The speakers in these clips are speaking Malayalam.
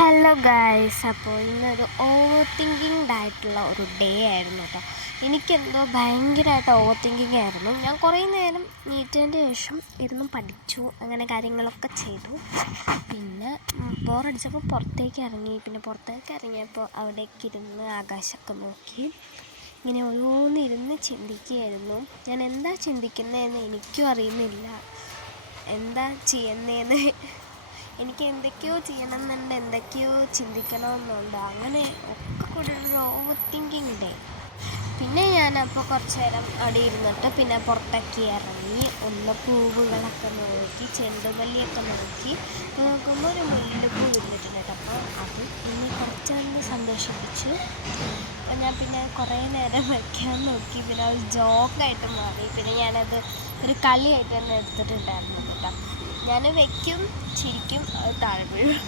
ഹലോ ഗായ്സ്, അപ്പോൾ ഇന്നൊരു ഓവർ തിങ്കിങ് ആയിട്ടുള്ള ഒരു ഡേ ആയിരുന്നു കേട്ടോ. എനിക്കെന്തോ ഭയങ്കരമായിട്ട് ഓവർ തിങ്കിങ് ആയിരുന്നു. ഞാൻ കുറേ നേരം നീറ്റതിൻ്റെ ശേഷം ഇരുന്ന് പഠിച്ചു, അങ്ങനെ കാര്യങ്ങളൊക്കെ ചെയ്തു. പിന്നെ ബോറടിച്ചപ്പോൾ പുറത്തേക്ക് ഇറങ്ങി. പിന്നെ പുറത്തേക്ക് ഇറങ്ങിയപ്പോൾ അവിടേക്ക് ഇരുന്ന് ആകാശമൊക്കെ നോക്കി ഇങ്ങനെ ഓരോന്നിരുന്ന് ചിന്തിക്കുകയായിരുന്നു. ഞാൻ എന്താ ചിന്തിക്കുന്നതെന്ന് എനിക്കും അറിയുന്നില്ല, എന്താ ചെയ്യുന്നതെന്ന്. എനിക്ക് എന്തൊക്കെയോ ചെയ്യണമെന്നുണ്ട്, എന്തൊക്കെയോ ചിന്തിക്കണമെന്നുണ്ട്, അങ്ങനെ ഒക്കെ കൂടെ ഒരു ഓവർ തിങ്കിങ് ഡേ. പിന്നെ ഞാനപ്പോൾ കുറച്ച് നേരം അവിടെ ഇരുന്നിട്ട് പിന്നെ പുറത്തേക്ക് ഇറങ്ങി ഒന്ന് പൂവുകളൊക്കെ നോക്കി, ചെണ്ടുമല്ലിയൊക്കെ നോക്കുമ്പോൾ ഒരു മുല്ലപ്പൂ ഇരുന്നിട്ടുണ്ട്. അപ്പോൾ അത് എന്നെ കുറച്ചൊന്ന് സന്തോഷിപ്പിച്ചു. അപ്പോൾ ഞാൻ പിന്നെ കുറേ നേരം വയ്ക്കാൻ നോക്കി. പിന്നെ അത് ജോക്കായിട്ട് മാറി. പിന്നെ ഞാനത് ഒരു കളിയായിട്ട് തന്നെ എടുത്തിട്ടുണ്ടായിരുന്നു കേട്ടോ. ഞാൻ വയ്ക്കും, ചിരിക്കും, അത് താഴെ വീഴും,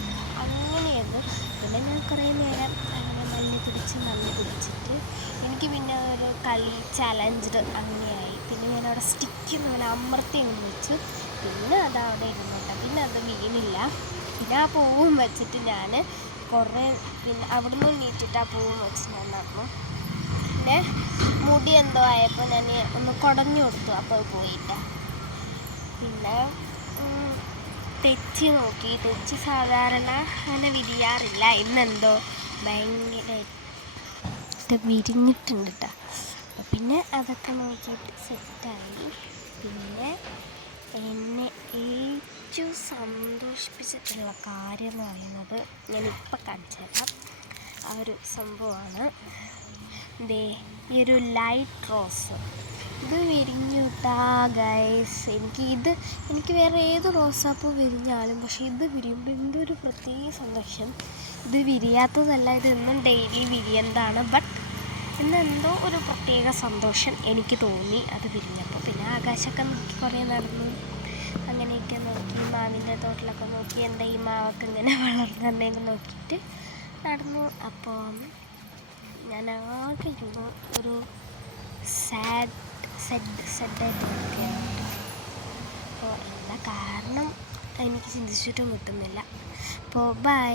അങ്ങനെയായിരുന്നു. പിന്നെ ഞാൻ കുറേ നേരം അങ്ങനെ മല്ല് പിടിച്ചിട്ട് എനിക്ക് പിന്നെ ഒരു കളി ചലഞ്ച് അങ്ങനെയായി. പിന്നെ ഞാനവിടെ സ്റ്റിക്ക് പോലെ അമർത്തി അങ്ങ് വെച്ചു. പിന്നെ അതവിടെ ഇരുന്നോട്ടെ, പിന്നെ അത് വീണില്ല. പിന്നെ ആ പൂവും വെച്ചിട്ട് ഞാൻ പിന്നെ അവിടെ നിന്ന് നീറ്റിട്ട് ആ പൂവും വെച്ച് ഞാൻ നടന്നു. പിന്നെ മുടി എന്തോ ആയപ്പോൾ ഞാൻ ഒന്ന് കുടഞ്ഞു കൊടുത്തു, അപ്പോൾ അത് പോയില്ല. പിന്നെ തെച്ചി നോക്കി. തെച്ചി സാധാരണ അങ്ങനെ വിരിയാറില്ല, ഇന്നെന്തോ ഭയങ്കരമായിട്ട് വിരിഞ്ഞിട്ടുണ്ട് കേട്ടോ. പിന്നെ അതൊക്കെ നോക്കിയിട്ട് സെറ്റായി. പിന്നെ എന്നെ ഏറ്റവും സന്തോഷിപ്പിച്ചിട്ടുള്ള കാര്യം എന്ന് പറയുന്നത് ഞാനിപ്പോൾ കാണിച്ചു തരാം. ആ ഒരു സംഭവമാണ് ഈ ഒരു ലൈറ്റ് റോസ്. ഇത് വിരിഞ്ഞു കിട്ടാ ഗൈസ്. എനിക്ക് വേറെ ഏത് റോസാപ്പൂ വിരിഞ്ഞാലും, പക്ഷേ ഇത് വിരിയുമ്പോൾ എന്തൊരു പ്രത്യേക സന്തോഷം. ഇത് വിരിയാത്തതല്ല, ഇതെന്നും ഡെയിലി വിരിയുന്നതാണ്. ബട്ട് ഇന്നെന്തോ ഒരു പ്രത്യേക സന്തോഷം എനിക്ക് തോന്നി അത് വിരിഞ്ഞപ്പോൾ. പിന്നെ ആകാശമൊക്കെ നോക്കി കുറേ നടന്നു, അങ്ങനെയൊക്കെ നോക്കി. മാവിൻ്റെ തോട്ടിലൊക്കെ നോക്കി, എന്താ ഈ മാവൊക്കെ ഇങ്ങനെ വളർന്നതെന്നൊക്കെ നോക്കിയിട്ട് നടന്നു. അപ്പോൾ ഞാൻ ആകെ ഇരുന്നു ഒരു സാഡായിട്ട് നിൽക്കുകയാണ്. അപ്പോൾ എന്താ കാരണം എനിക്ക് ചിന്തിച്ചിട്ടും കിട്ടുന്നില്ല. അപ്പോൾ ബൈ.